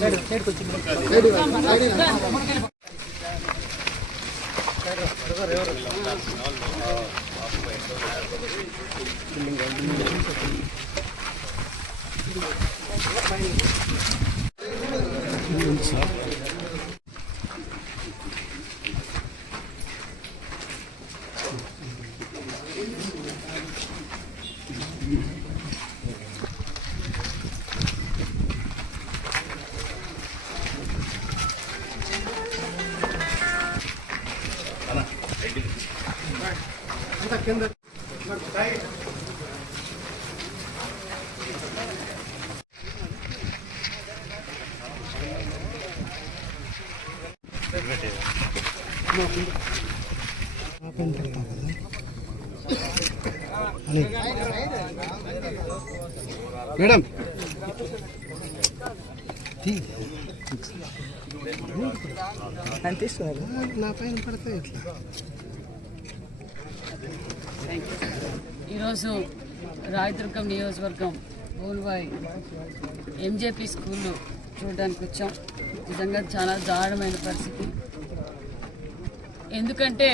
Madam నా పైన పడితే ఎట్లా? ఈరోజు రాయదుర్గం నియోజకవర్గం బోల్వాయి ఎంజేపీ స్కూళ్ళు చూడడానికి వచ్చాం. నిజంగా చాలా దారుణమైన పరిస్థితి. ఎందుకంటే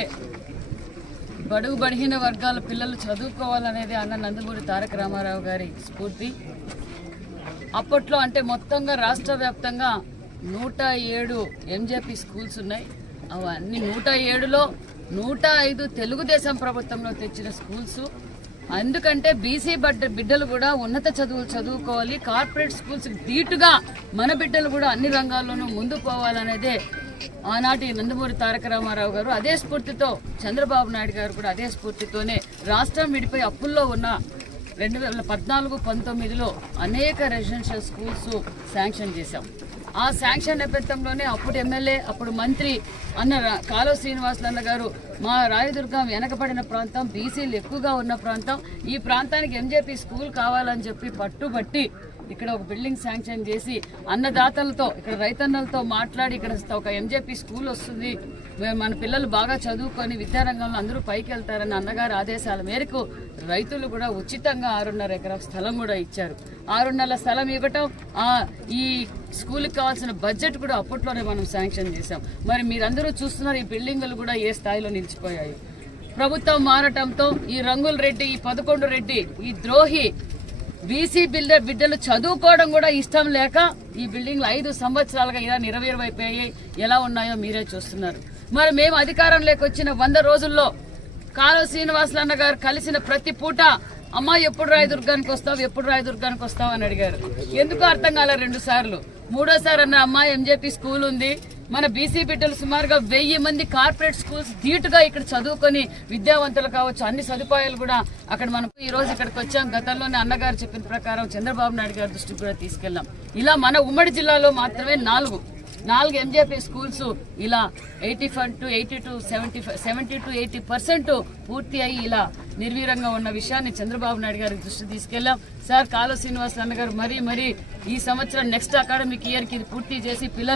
బడుగు బడిహీన వర్గాల పిల్లలు చదువుకోవాలనేది అన్న నందమూరి తారక రామారావు గారి స్ఫూర్తి. అప్పట్లో అంటే మొత్తంగా రాష్ట్ర వ్యాప్తంగా 107 ఎంజేపీ స్కూల్స్ ఉన్నాయి. అవన్నీ 107లో 105 తెలుగుదేశం ప్రభుత్వంలో తెచ్చిన స్కూల్స్. ఎందుకంటే బీసీ బిడ్డలు కూడా ఉన్నత చదువులు చదువుకోవాలి, కార్పొరేట్ స్కూల్స్ ధీటుగా మన బిడ్డలు కూడా అన్ని రంగాల్లోనూ ముందు పోవాలనేదే ఆనాటి నందమూరి తారక రామారావు గారు. అదే స్ఫూర్తితో చంద్రబాబు నాయుడు గారు కూడా అదే స్ఫూర్తితోనే రాష్ట్రం విడిపోయి అప్పుల్లో ఉన్న 2014-19లో అనేక రెసిడెన్షియల్ స్కూల్స్ శాంక్షన్ చేశాం. ఆ శాంక్షన్ నేపథ్యంలోనే అప్పుడు ఎమ్మెల్యే, అప్పుడు మంత్రి అన్న కాలువ శ్రీనివాసులన్న గారు మా రాయదుర్గం వెనకబడిన ప్రాంతం, బీసీలు ఎక్కువగా ఉన్న ప్రాంతం, ఈ ప్రాంతానికి ఎంజేపీ స్కూల్ కావాలని చెప్పి పట్టుబట్టి ఇక్కడ ఒక బిల్డింగ్ శాంక్షన్ చేసి అన్నదాతలతో, ఇక్కడ రైతన్నలతో మాట్లాడి ఇక్కడ ఒక ఎంజేపీ స్కూల్ వస్తుంది, మన పిల్లలు బాగా చదువుకొని విద్యారంగంలో అందరూ పైకి వెళ్తారని అన్నగారి ఆదేశాల మేరకు రైతులు కూడా ఉచితంగా 6.5 ఎకరాల స్థలం కూడా ఇచ్చారు. 6.5 స్థలం ఇవ్వటం, ఈ స్కూల్కి కావాల్సిన బడ్జెట్ కూడా అప్పట్లోనే మనం శాంక్షన్ చేశాం. మరి మీరందరూ చూస్తున్నారు ఈ బిల్డింగులు కూడా ఏ స్థాయిలో నిలిచిపోయాయి. ప్రభుత్వం మారటంతో ఈ రంగుల రెడ్డి, ఈ 11 రెడ్డి, ఈ ద్రోహి బీసీ బిడ్డలు చదువుకోవడం కూడా ఇష్టం లేక ఈ బిల్డింగ్లు 5 సంవత్సరాలుగా ఇలా నిర్వీర్యమైపోయాయి. ఎలా ఉన్నాయో మీరే చూస్తున్నారు. మరి మేము అధికారంలోకి వచ్చిన 100 రోజుల్లో కాలువ శ్రీనివాసులన్న గారు కలిసిన ప్రతి పూట అమ్మ ఎప్పుడు రాయదుర్గానికి వస్తావు, ఎప్పుడు రాయదుర్గానికి వస్తావు అని అడిగారు. ఎందుకు అర్థం కాలే 2 సార్లు. 3వ అన్న అమ్మ ఎంజేపీ స్కూల్ ఉంది, మన బీసీ బిడ్డలు సుమారుగా 1000 మంది కార్పొరేట్ స్కూల్స్ ధీటుగా ఇక్కడ చదువుకొని విద్యావంతులు కావచ్చు, అన్ని సదుపాయాలు కూడా అక్కడ మనం ఈ రోజు ఇక్కడికి వచ్చాం. గతంలోనే అన్నగారు చెప్పిన ప్రకారం చంద్రబాబు నాయుడు గారి దృష్టికి కూడా తీసుకెళ్లాం. ఇలా మన ఉమ్మడి జిల్లాలో మాత్రమే 4 ఎంజేపీ స్కూల్స్ ఇలా 70-80% పూర్తి అయ్యి ఇలా నిర్వీరంగా ఉన్న విషయాన్ని చంద్రబాబు నాయుడు గారికి దృష్టి తీసుకెళ్లాం. సార్ కాలువ శ్రీనివాసులు అన్నగారు మరీ ఈ సంవత్సరం నెక్స్ట్ అకాడమిక్ ఇయర్కి ఇది పూర్తి చేసి పిల్లలు